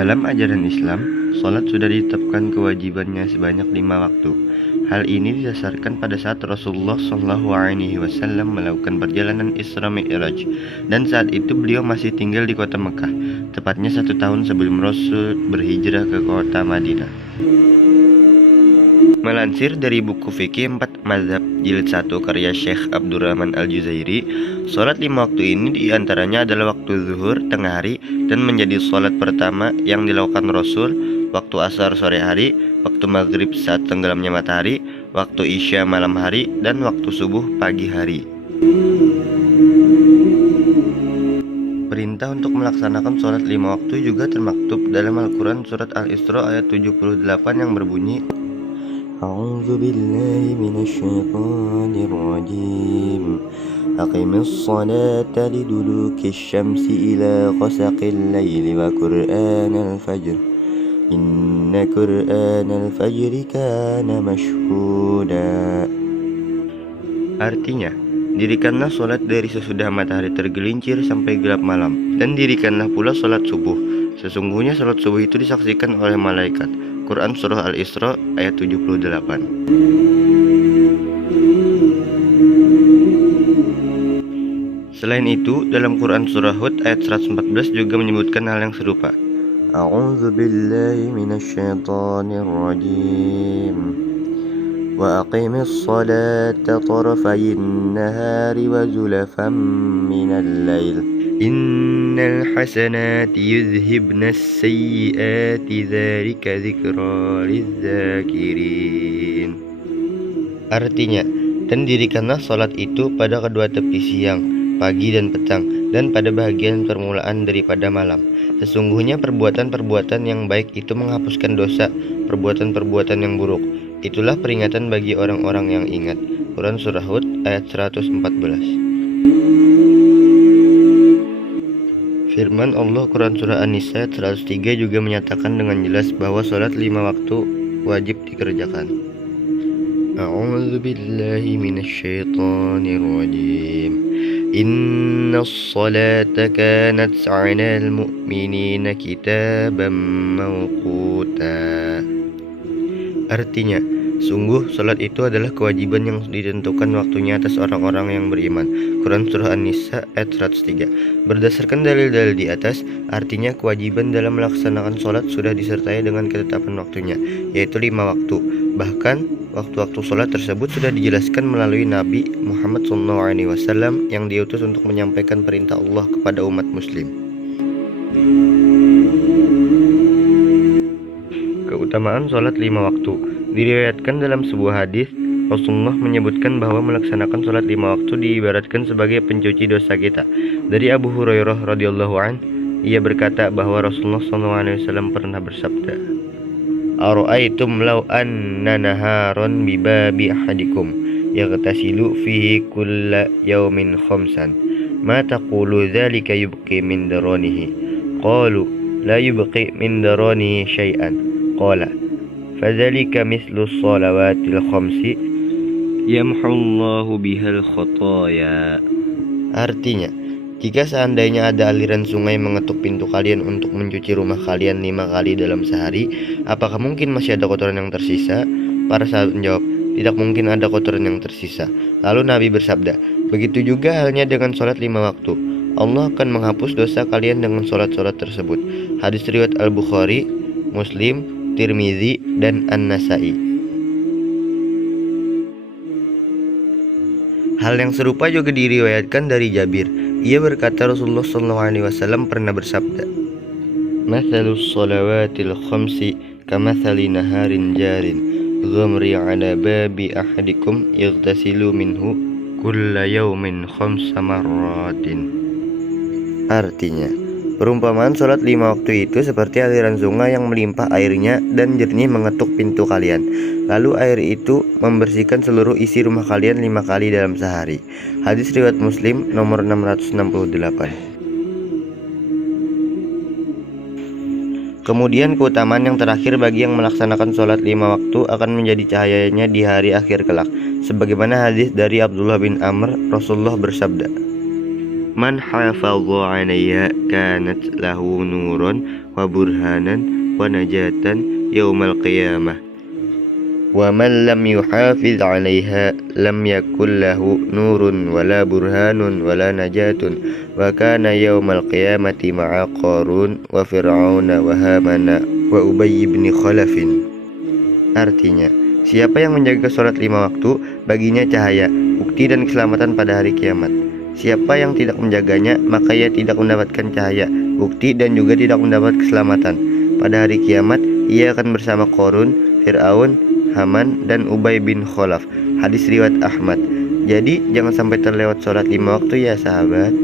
Dalam ajaran Islam, sholat sudah ditetapkan kewajibannya sebanyak 5 waktu. Hal ini didasarkan pada saat Rasulullah SAW melakukan perjalanan Isra Mi'raj, dan saat itu beliau masih tinggal di kota Mekah, tepatnya 1 tahun sebelum Rasul berhijrah ke kota Madinah. Melansir dari buku Fikih 4 Mazhab Jilid 1 karya Syekh Abdurrahman Al-Juzairi, sholat 5 waktu ini diantaranya adalah waktu zuhur tengah hari dan menjadi sholat pertama yang dilakukan Rasul, waktu asar sore hari, waktu maghrib saat tenggelamnya matahari, waktu isya malam hari, dan waktu subuh pagi hari. Perintah untuk melaksanakan sholat 5 waktu juga termaktub dalam Al-Quran surat Al-Isra ayat 78 yang berbunyi, A'udzu billahi minasyaitonir rajim. Aqimis sholata liduluki syamsi ila ghasaqil laili wa qur'anal fajr. Inna qur'anal fajri kana mashhuda. Artinya, dirikanlah sholat dari sesudah matahari tergelincir sampai gelap malam, dan dirikanlah pula sholat subuh. Sesungguhnya sholat subuh itu disaksikan oleh malaikat. Quran Surah Al-Isra ayat 78. Selain itu, dalam Quran Surah Hud ayat 114 juga menyebutkan hal yang serupa. A'udzu billahi minasyaitonir rajim. Wa aqimis sholata tarafayin nahari wa zulafan minal lail. Innal hasanati yudhibnas sayyiati dzalika dzikra lidzakirin. Artinya, dan dirikanlah sholat itu pada kedua tepi siang, pagi dan petang, dan pada bagian permulaan daripada malam. Sesungguhnya perbuatan-perbuatan yang baik itu menghapuskan dosa perbuatan-perbuatan yang buruk. Itulah peringatan bagi orang-orang yang ingat. Quran Surah Hud ayat 114. Firman Allah Quran Surah An-Nisa 103 juga menyatakan dengan jelas bahwa sholat 5 waktu wajib dikerjakan. A'udzu billahi minasyaitonir rajim. Innas sholata kanat 'alal mu'minina kitaban mawquta. Artinya, sungguh sholat itu adalah kewajiban yang ditentukan waktunya atas orang-orang yang beriman. Quran Surah An-Nisa ayat 103. Berdasarkan dalil-dalil di atas, artinya kewajiban dalam melaksanakan sholat sudah disertai dengan ketetapan waktunya, yaitu 5 waktu. Bahkan, waktu-waktu sholat tersebut sudah dijelaskan melalui Nabi Muhammad SAW yang diutus untuk menyampaikan perintah Allah kepada umat muslim. Keutamaan sholat 5 waktu. Diriwayatkan dalam sebuah hadis, Rasulullah menyebutkan bahwa melaksanakan sholat 5 waktu diibaratkan sebagai pencuci dosa kita. Dari Abu Hurairah radhiyallahu an, ia berkata bahwa Rasulullah SAW pernah bersabda, Ara'aitum law anna naharon bibabi ahadikum yaghtasilu fihi kulla yawmin khamsan ma taqulu dzalika yubqi min daranihi qalu la yubqi min daranihi syai'an qala fadzalika mislu shalawatil khamsi yamhullahu bihal khotoya. Artinya, jika seandainya ada aliran sungai mengetuk pintu kalian untuk mencuci rumah kalian 5 kali dalam sehari, apakah mungkin masih ada kotoran yang tersisa? Para sahabat menjawab, tidak mungkin ada kotoran yang tersisa. Lalu Nabi bersabda, begitu juga halnya dengan sholat 5 waktu. Allah akan menghapus dosa kalian dengan sholat-sholat tersebut. Hadis riwayat Al-Bukhari, Muslim, Tirmizi, dan An-Nasai. Hal yang serupa juga diriwayatkan dari Jabir. Ia berkata Rasulullah SAW pernah bersabda, Mathalus shalawatil khamsi kamathali naharin jarin ghamri ala babi ahadikum yaghtasilu minhu kulla yawmin khamsa marratin. Artinya, perumpamaan sholat 5 waktu itu seperti aliran sungai yang melimpah airnya dan jernih mengetuk pintu kalian. Lalu air itu membersihkan seluruh isi rumah kalian 5 kali dalam sehari. Hadis riwayat Muslim nomor 668. Kemudian keutamaan yang terakhir bagi yang melaksanakan sholat 5 waktu akan menjadi cahayanya di hari akhir kelak. Sebagaimana hadis dari Abdullah bin Amr, Rasulullah bersabda, Man hafadha 'alaiha kanat lahu nuran wa burhanan wa najatan yaumal qiyamah. Wa man lam yuhafiz 'alaiha lam yakul lahu nurun wala burhanun wala najatun wa kana yaumal qiyamati ma'a Qarun wa Fir'auna wa Hamana wa Ubay bin Khalafin. Artinya, siapa yang menjaga sholat 5 waktu, baginya cahaya, bukti dan keselamatan pada hari kiamat. Siapa yang tidak menjaganya, maka ia tidak mendapatkan cahaya, bukti dan juga tidak mendapat keselamatan. Pada hari kiamat, ia akan bersama Qarun, Fir'aun, Haman, dan Ubay bin Khalaf. Hadis riwayat Ahmad. Jadi jangan sampai terlewat sholat 5 waktu ya sahabat.